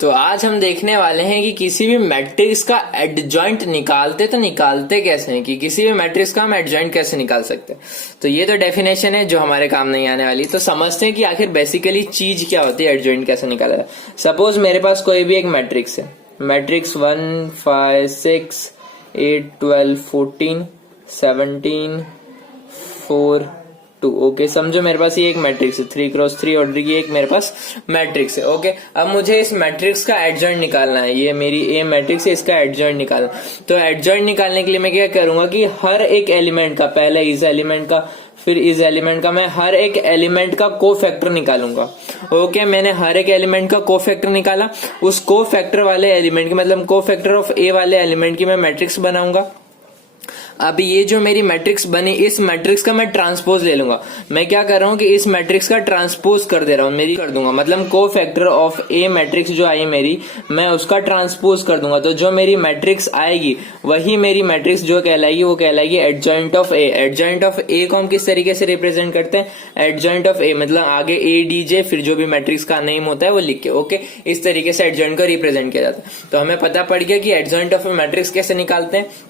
तो आज हम देखने वाले हैं कि किसी भी मैट्रिक्स का एडजॉइंट निकालते कैसे हैं, कि किसी भी मैट्रिक्स का हम एडजॉइंट कैसे निकाल सकते हैं। तो ये तो डेफिनेशन है जो हमारे काम नहीं आने वाली। तो समझते हैं कि आखिर बेसिकली चीज क्या होती है, एडजॉइंट कैसे निकाला है। सपोज मेरे पास कोई भी एक मैट्रिक्स है, मैट्रिक्स 1 5 6 8 12 14 17 4 2। ओके, समझो मेरे पास ये एक मैट्रिक्स है, 3x3 ऑर्डर की एक मेरे पास मैट्रिक्स है। ओके, अब मुझे इस मैट्रिक्स का एडजॉइंट निकालना है। ये मेरी ए मैट्रिक्स है, इसका एडजॉइंट निकालना। तो एडजॉइंट निकालने के लिए मैं क्या करूंगा कि हर एक एलिमेंट का, पहले इस एलिमेंट का फिर इस एलिमेंट का, मैं हर एक एलिमेंट का कोफैक्टर निकालूंगा। ओके, मैंने हर एक एलिमेंट का कोफैक्टर निकाला। उस कोफैक्टर वाले एलिमेंट की, मतलब कोफैक्टर ऑफ ए वाले एलिमेंट की मैं मैट्रिक्स बनाऊंगा। अब ये जो मेरी मैट्रिक्स बनी, इस मैट्रिक्स का मैं ट्रांसपोज ले लूंगा। मैं क्या कर रहा हूं कि इस मैट्रिक्स का ट्रांसपोज कर दे रहा हूं, मेरी कर दूंगा, मतलब कोफैक्टर ऑफ ए मैट्रिक्स जो आई मेरी, मैं उसका ट्रांसपोज कर दूंगा। तो जो मेरी मैट्रिक्स आएगी वही मेरी मैट्रिक्स जो कहलाएगी वो कहलाएगी adjoint of A. Adjoint of A को हम किस तरीके से रिप्रेजेंट करते हैं, एडजॉइंट ऑफ ए मतलब आगे ए डी जे, फिर जो भी मैट्रिक्स का नेम होता है वो लिख के। ओके, इस तरीके से एडजॉइंट को रिप्रेजेंट किया जाता है। तो हमें पता पड़ गया कि एडजॉइंट ऑफ ए मैट्रिक्स कैसे निकालते हैं।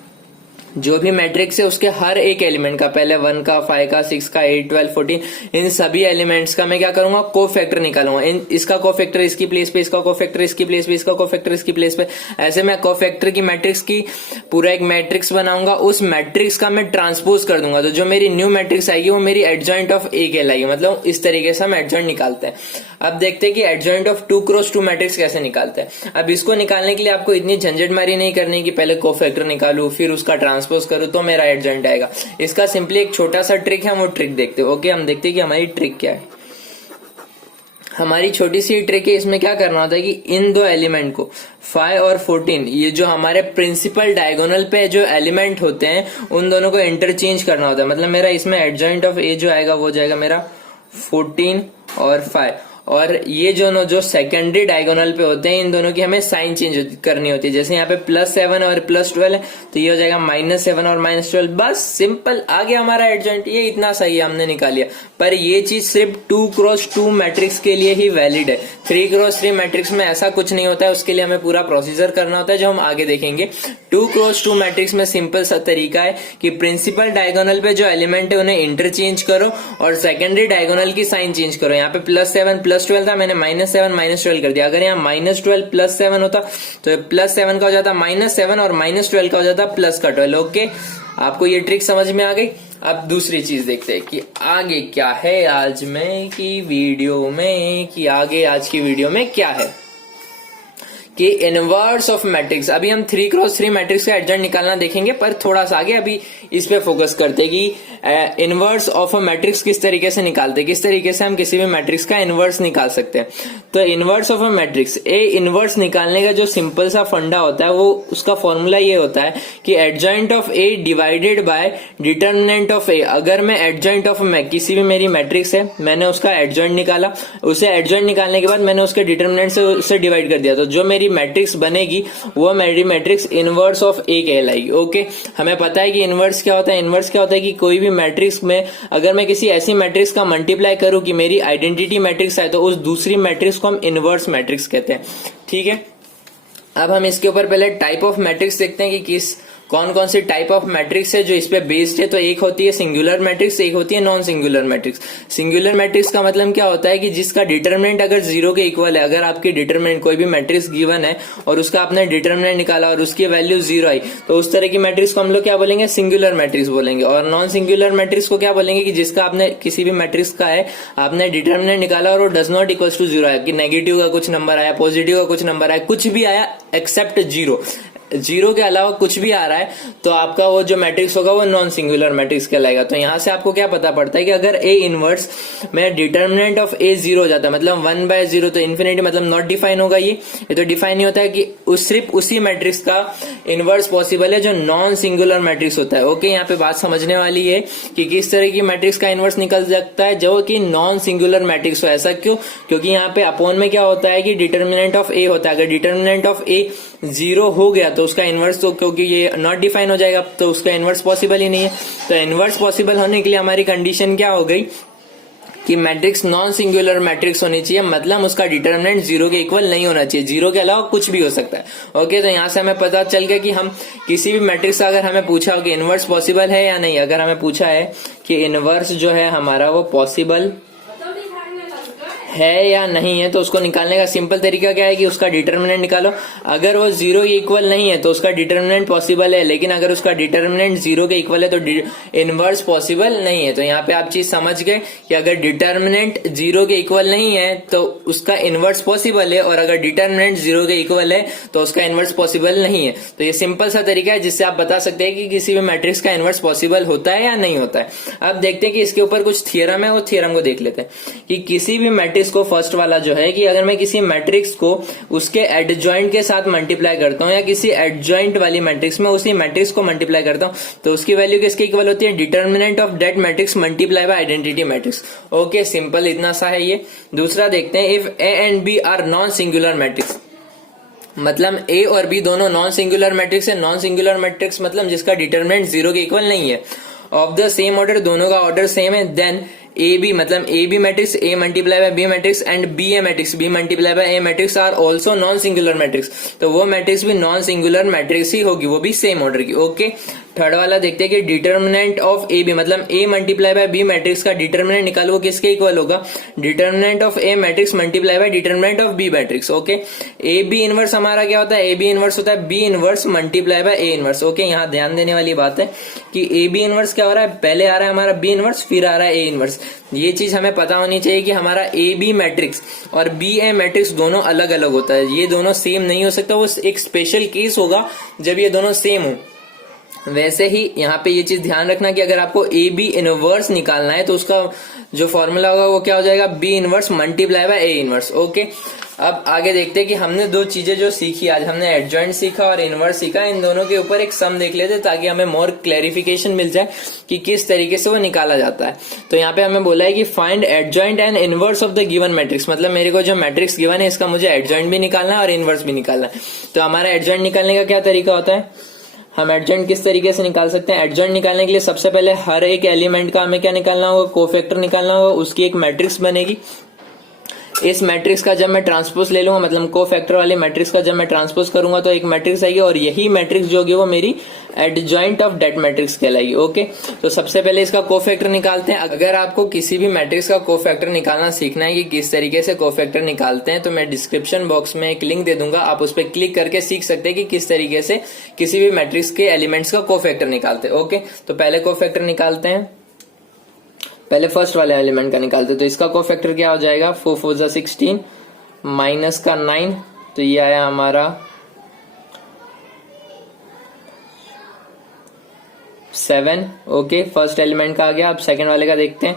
जो भी मैट्रिक्स है उसके हर एक एलिमेंट का, पहले 1 का 5 का 6 का 8 12 14, इन सभी एलिमेंट्स का मैं क्या करूंगा, कोफैक्टर निकालूंगा। इसका कोफैक्टर इसकी प्लेस पे, इसका कोफैक्टर इसकी प्लेस पे, इसका कोफैक्टर इसकी प्लेस पे, ऐसे मैं कोफैक्टर की मैट्रिक्स की पूरा एक मैट्रिक्स बनाऊंगा। उस मैट्रिक्स का मैं ट्रांसपोज कर दूंगा। तो जो मेरी न्यू मैट्रिक्स आएगी वो मेरी एडजॉइंट ऑफ ए कहलाएगी। मतलब इस तरीके से हम एडजॉइंट निकालते हैं। अब देखते हैं कि एडजॉइंट ऑफ 2x2 मैट्रिक्स कैसे निकालते हैं। अब इसको निकालने के लिए आपको इतनी झंझटमारी नहीं करनी कि पहले कोफैक्टर निकालू फिर उसका ट्रांसपोज करूं तो मेरा एडजॉइंट आएगा। इसका सिंपली एक छोटा सा ट्रिक है, हम वो ट्रिक देखते हैं। ओके, हम देखते हैं कि हमारी ट्रिक क्या है। हमारी छोटी सी ट्रिक है, इसमें क्या करना होता है कि इन दो एलिमेंट को 5 और 14, ये जो हमारे प्रिंसिपल डायगोनल पे जो एलिमेंट होते हैं उन दोनों को इंटरचेंज करना होता है। मतलब मेरा इसमें एडजॉइंट ऑफ ए जो आएगा वो जाएगा मेरा 14 और 5, और ये जो सेकेंडरी डायगोनल पे होते हैं इन दोनों की हमें साइन चेंज करनी होती है। जैसे यहाँ पे +7 और +12 है तो ये हो जाएगा -7 और -12। बस सिंपल, आ गया हमारा एडजॉइंट। ये इतना सही है, हमने निकाल लिया। पर ये चीज सिर्फ 2x2 मैट्रिक्स के लिए ही वैलिड है। 3x3 मैट्रिक्स में ऐसा कुछ नहीं होता है, उसके लिए हमें पूरा प्रोसीजर करना होता है जो हम आगे देखेंगे। 2x2 मैट्रिक्स में सिंपल सा तरीका है कि प्रिंसिपल डायगोनल पे जो एलिमेंट है उन्हें इंटरचेंज करो और सेकेंडरी डायगोनल की साइन चेंज करो। यहाँ पे +7 +12 था, मैंने -7 -12 कर दिया। अगर यहाँ -12 +7 होता तो +7 का हो जाता -7 और -12 का हो जाता +12। ओके, आपको ये ट्रिक समझ में आ गई। अब दूसरी चीज देखते हैं कि आगे क्या है आज में की वीडियो में, कि आगे आज की वीडियो में क्या है कि इनवर्स ऑफ मैट्रिक्स। अभी हम 3x3 मैट्रिक्स का एडजॉइंट निकालना देखेंगे, पर थोड़ा सा आगे अभी इस पे फोकस करते हैं कि इनवर्स ऑफ अ मैट्रिक्स किस तरीके से निकालते हैं, किस तरीके से हम किसी भी मैट्रिक्स का इनवर्स निकाल सकते हैं। तो inverse of a matrix, A inverse निकालने का जो सिंपल सा फंडा होता है वो, उसका फॉर्मूला ये होता है कि adjoint of A divided by determinant of A. अगर मैं एडजॉइंट ऑफ किसी भी मेरी मैट्रिक्स है, मैंने उसका एडजॉइंट निकाला, उसे एडजॉइंट निकालने के बाद मैंने उसके डिटर्मिनेंट से उसे डिवाइड कर दिया, तो जो मेरी मैट्रिक्स बनेगी वो मेरी मैट्रिक्स इनवर्स ऑफ ए कहलाएगी। ओके, हमें पता है कि इनवर्स क्या होता है। इनवर्स क्या होता है कि कोई भी मैट्रिक्स में अगर मैं किसी ऐसी मैट्रिक्स का मल्टीप्लाई करूं कि मेरी आइडेंटिटी मैट्रिक्स आए तो उस दूसरी मैट्रिक्स को हम इनवर्स मैट्रिक्स कहते हैं। ठीक है, अब हम इसके ऊपर पहले टाइप ऑफ मैट्रिक्स देखते हैं कि कौन कौन सी टाइप ऑफ मैट्रिक्स है जो इस पे बेस्ड है। तो एक होती है सिंगुलर मैट्रिक्स, एक होती है non singular matrix. Singular matrix का मतलब क्या होता है कि जिसका डिटरमिनेंट अगर 0 के इक्वल है। अगर आपकी डिटरमिनेंट कोई भी मैट्रिक्स गिवन है और उसका आपने डिटरमिनेंट निकाला और उसकी वैल्यू 0 आई तो उस तरह की मैट्रिक्स को हम लोग क्या बोलेंगे, सिंगुलर मैट्रिक्स बोलेंगे। और नॉन सिंगुलर मैट्रिक्स को क्या बोलेंगे कि जिसका आपने किसी भी मैट्रिक्स का है आपने डिटरमिनेंट निकाला और वो डज नॉट इक्वल टू 0 आया, कि नेगेटिव का कुछ नंबर आया, पॉजिटिव का कुछ नंबर आया, कुछ भी आया एक्सेप्ट 0 के अलावा कुछ भी आ रहा है तो आपका वो जो मैट्रिक्स होगा वो नॉन सिंगुलर मैट्रिक्स कहलाएगा। तो यहां से आपको क्या पता पड़ता है कि अगर ए इनवर्स में डिटर्मिनेंट ऑफ ए 0 हो जाता है, मतलब 1/0, तो इन्फिनिटी मतलब नॉट डिफाइन होगा। ये तो डिफाइन नहीं होता है कि सिर्फ उसी मैट्रिक्स का इनवर्स पॉसिबल है जो नॉन सिंगुलर मैट्रिक्स होता है। ओके, यहाँ पे बात समझने वाली है कि किस तरह की मैट्रिक्स का इनवर्स निकल सकता है जो कि नॉन सिंगुलर मैट्रिक्स हो। ऐसा क्यों? क्योंकि यहाँ पे अपॉन में क्या होता है कि डिटर्मिनेंट ऑफ ए होता है। अगर डिटर्मिनेंट ऑफ ए 0 हो गया तो उसका इनवर्स, तो क्योंकि ये नॉट डिफाइन हो जाएगा तो उसका इनवर्स पॉसिबल ही नहीं है। तो इनवर्स पॉसिबल होने के लिए हमारी कंडीशन क्या हो गई कि मैट्रिक्स नॉन सिंगुलर मैट्रिक्स होनी चाहिए, मतलब उसका डिटर्मिनेंट 0 के इक्वल नहीं होना चाहिए, 0 के अलावा कुछ भी हो सकता है। ओके, तो यहाँ से हमें पता चल गया कि हम किसी भी मैट्रिक्स का अगर हमें पूछा हो कि इनवर्स पॉसिबल है या नहीं, अगर हमें पूछा है कि इनवर्स जो है हमारा वो पॉसिबल है या नहीं है, तो उसको निकालने का सिंपल तरीका क्या है कि उसका डिटर्मिनेंट निकालो। अगर वो 0 के इक्वल नहीं है तो उसका डिटर्मिनेंट पॉसिबल है, लेकिन अगर उसका डिटर्मिनेंट 0 के इक्वल है तो इनवर्स पॉसिबल नहीं है। तो यहाँ पे आप चीज समझ गए कि अगर डिटर्मिनेंट 0 के इक्वल नहीं है तो उसका इनवर्स पॉसिबल है, और अगर डिटर्मिनेंट 0 के इक्वल है तो उसका इनवर्स पॉसिबल नहीं है। तो ये सिंपल सा तरीका है जिससे आप बता सकते हैं कि किसी भी मैट्रिक्स का इनवर्स पॉसिबल होता है या नहीं होता है। अब देखते हैं कि इसके ऊपर कुछ थियरम है, वो थियरम को देख लेते हैं कि किसी भी मैट्रिक्स को, फर्स्ट वाला जो है कि अगर मैं किसी मैट्रिक्स को उसके एडजॉइंट के साथ मल्टीप्लाई करता हूं या किसी एडजॉइंट वाली मैट्रिक्स में उसी मैट्रिक्स को मल्टीप्लाई करता हूं तो उसकी वैल्यू किसके इक्वल होती है? Determinant of that matrix multiply by identity matrix. Okay, simple इतना सा है ये। दूसरा देखते हैं, if A and B are non singular matrix, मतलब ए और बी दोनों नॉन सिंगुलर मैट्रिक्स है। नॉन सिंगुलर मैट्रिक्स मतलब जिसका डिटर्मिनेंट 0 के इक्वल नहीं है, ऑफ द सेम ऑर्डर, दोनों का ऑर्डर सेम है, देन ए बी मतलब A B matrix A multiply by B matrix and B A matrix B multiply by A matrix are also non singular matrix. तो वो matrix भी non singular matrix ही होगी, वो भी same order की। Okay, third वाला देखते हैं कि डिटर्मिनेंट ऑफ ए बी मतलब A multiply by B matrix का डिटर्मिनेंट निकालो, वो किसके इक्वल होगा? Determinant of A matrix multiply by determinant of B matrix. Okay, A B inverse हमारा क्या होता है? ए बी इनवर्स होता है B inverse multiply by A inverse. Okay, यहाँ ध्यान देने वाली बात है कि ए बी इनवर्स क्या हो रहा है? पहले आ रहा है हमारा बी इनवर्स, फिर आ रहा है ए इनवर्स। ये चीज हमें पता होनी चाहिए कि हमारा ए बी मैट्रिक्स और बी ए मैट्रिक्स दोनों अलग अलग होता है, ये दोनों सेम नहीं हो सकता। वो एक स्पेशल केस होगा जब ये दोनों सेम हो। वैसे ही यहाँ पे ये चीज ध्यान रखना कि अगर आपको ए बी इनवर्स निकालना है तो उसका जो फॉर्मूला होगा वो क्या हो जाएगा? B inverse multiply by A inverse. Okay, अब आगे देखते हैं कि हमने दो चीजें जो सीखी आज, हमने एडजॉइंट सीखा और इनवर्स सीखा, इन दोनों के ऊपर एक सम देख लेते ताकि हमें मोर क्लैरिफिकेशन मिल जाए कि किस तरीके से वो निकाला जाता है। तो यहाँ पे हमें बोला है कि find adjoint and inverse of the given matrix, मतलब मेरे को जो मैट्रिक्स गिवन है इसका मुझे एडजॉइंट भी निकालना है और इनवर्स भी निकालना है। तो हमारा एडजॉइंट निकालने का क्या तरीका होता है? हम एडजॉइंट किस तरीके से निकाल सकते हैं? एडजॉइंट निकालने के लिए सबसे पहले हर एक एलिमेंट का हमें क्या निकालना होगा? कोफैक्टर निकालना होगा, उसकी एक मैट्रिक्स बनेगी। इस मैट्रिक्स का जब मैं ट्रांसपोज ले लूंगा, मतलब कोफैक्टर वाले मैट्रिक्स का जब मैं ट्रांसपोज करूंगा तो एक मैट्रिक्स आएगी, और यही मैट्रिक्स जो होगी वो मेरी एडजॉइंट ऑफ दैट मैट्रिक्स कहलाएगी। ओके, तो सबसे पहले इसका कोफैक्टर निकालते हैं। अगर आपको किसी भी मैट्रिक्स का कोफैक्टर निकालना सीखना है कि किस तरीके से कोफैक्टर निकालते हैं, तो मैं डिस्क्रिप्शन बॉक्स में एक लिंक दे दूंगा, आप उस पर क्लिक करके सीख सकते हैं कि किस तरीके से किसी भी मैट्रिक्स के एलिमेंट्स का कोफैक्टर निकालते हैं। ओके, तो पहले कोफैक्टर निकालते हैं, पहले फर्स्ट वाले एलिमेंट का निकालते हैं। तो इसका कोफैक्टर क्या हो जाएगा? 4 4 जा 16 माइनस का 9, तो ये आया हमारा 7। ओके, फर्स्ट एलिमेंट का आ गया। अब सेकंड वाले का देखते हैं,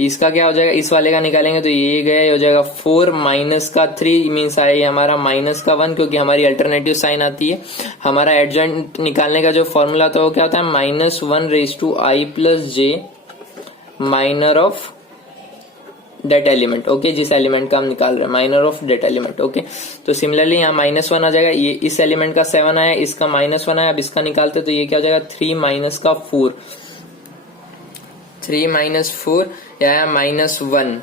इसका क्या हो जाएगा? इस वाले का निकालेंगे तो ये गया, ये हो जाएगा 4 माइनस का 3 मीन्स आया ये हमारा माइनस का 1, क्योंकि हमारी अल्टरनेटिव साइन आती है। हमारा एडजॉइंट निकालने का जो फॉर्मूला होता है वो क्या होता है? -1 raise to i plus j minor of that element. Okay, जिस एलिमेंट का हम निकाल रहे हैं, minor of that element. Okay, तो सिमिलरली यहाँ -1 आ जाएगा, ये इस एलिमेंट का 7 आया, इसका -1 आया। अब इसका निकालते तो ये क्या हो जाएगा? 3 माइनस का 4, 3 माइनस 4 या -1।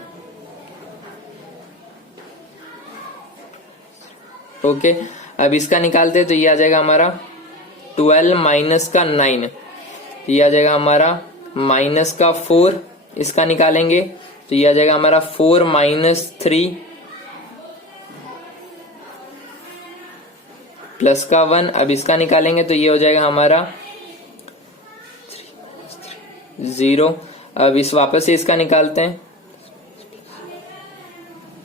ओके, अब इसका निकालते तो ये आ जाएगा हमारा 12 माइनस का 9, ये आ जाएगा हमारा माइनस का 4। इसका निकालेंगे तो ये आ जाएगा हमारा 4 माइनस 3 प्लस का 1। अब इसका निकालेंगे तो ये हो जाएगा हमारा 0। अब इस वापस से इसका निकालते हैं,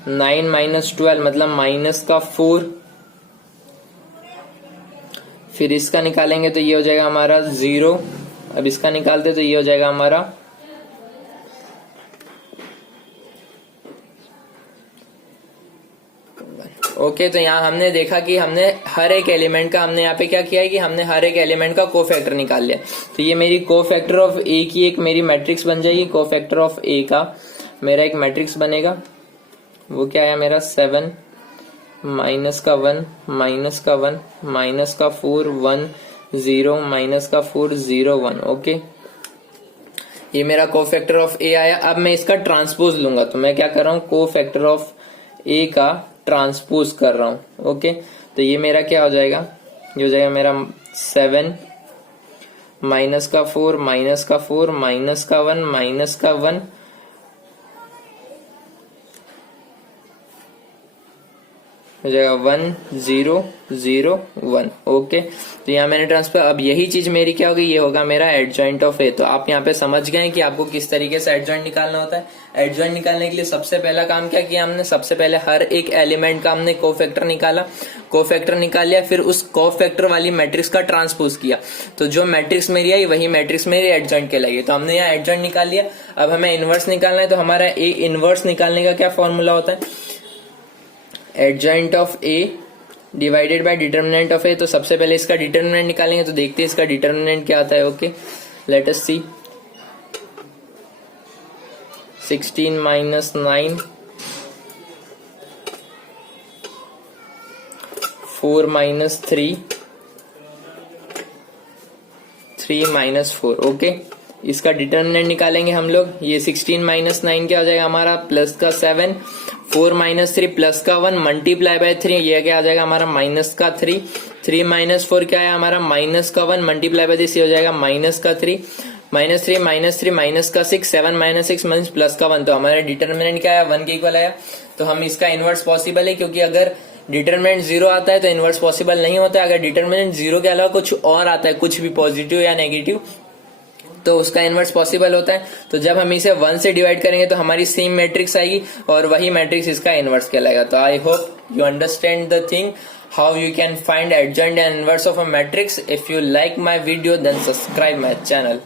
9 माइनस 12 मतलब माइनस का 4, फिर इसका निकालेंगे तो ये हो जाएगा हमारा 0। अब इसका निकालते तो ये हो जाएगा हमारा ओके। तो यहाँ हमने देखा कि हमने हर एक एलिमेंट का हमने यहाँ पे क्या किया है कि हमने हर एक एलिमेंट का कोफैक्टर निकाल लिया। तो ये मेरी कोफैक्टर ऑफ ए की एक मेरी मैट्रिक्स बन जाएगी। कोफैक्टर ऑफ ए का मेरा एक मैट्रिक्स बनेगा, वो क्या है मेरा 7 माइनस का 1 माइनस का 1 माइनस का 4 1 0 माइनस का 4 0 1। ओके, ये मेरा कोफैक्टर ऑफ ए आया। अब मैं इसका ट्रांसपोज लूंगा, तो मैं क्या कर रहा हूँ, कोफैक्टर ऑफ ए का ट्रांसपोज कर रहा हूँ। ओके, तो ये मेरा क्या हो जाएगा, ये हो जाएगा मेरा 7 माइनस का 4 माइनस का 4 माइनस का 1 माइनस का 1 हो जाएगा 1 0 0 1। ओके, तो यहाँ मैंने ट्रांसफर, अब यही चीज मेरी क्या होगी, ये होगा मेरा एडजॉइंट ऑफ ए। तो आप यहाँ पे समझ गए कि आपको किस तरीके से एडजॉइंट निकालना होता है। एडजॉइंट निकालने के लिए सबसे पहला काम क्या किया हमने, सबसे पहले हर एक एलिमेंट का हमने कोफैक्टर निकाला, कोफैक्टर निकाल लिया, फिर उस कोफैक्टर वाली मैट्रिक्स का ट्रांसपोज किया, तो जो मैट्रिक्स मेरी आई वही मैट्रिक्स मेरी एडजॉइंट कहलाएगी। तो हमने यहाँ एडजॉइंट निकाल लिया। अब हमें इनवर्स निकालना है, तो हमारा ए इनवर्स निकालने का क्या फॉर्मूला होता है, adjoint of A divided by determinant of A. तो सबसे पहले इसका डिटर्मिनेंट निकालेंगे, तो देखते हैं इसका डिटर्मिनेंट क्या आता है। ओके, लेट अस सी, 16 माइनस 9 4 माइनस 3 3 माइनस 4। ओके, इसका डिटर्मिनेंट निकालेंगे हम लोग। ये 16 माइनस 9 क्या हो जाएगा हमारा, प्लस का 7, 4 माइनस 3 प्लस का 1 मल्टीप्लाई बाय 3, ये क्या आ जाएगा हमारा माइनस का 3, 3 माइनस 4 क्या है हमारा माइनस का 1 मल्टीप्लाई बाय दिस, ये हो जाएगा माइनस का 3 माइनस 3 माइनस 3 माइनस का 6, 7 माइनस 6 माइनस प्लस का 1। तो हमारा डिटर्मिनेंट क्या है, 1 के इक्वल आया। तो हम इसका इनवर्स पॉसिबल है, क्योंकि अगर डिटरमिनेंट 0 आता है तो इनवर्स पॉसिबल नहीं होता है। अगर डिटरमिनेंट 0 के अलावा कुछ और आता है, कुछ भी पॉजिटिव या नेगेटिव, तो उसका इनवर्स पॉसिबल होता है। तो जब हम इसे 1 से डिवाइड करेंगे तो हमारी सेम मैट्रिक्स आएगी और वही मैट्रिक्स इसका इनवर्स कहलाएगा। तो I hope you understand the thing, how you can find adjoint and inverse of a matrix. If you like my video, then subscribe my channel.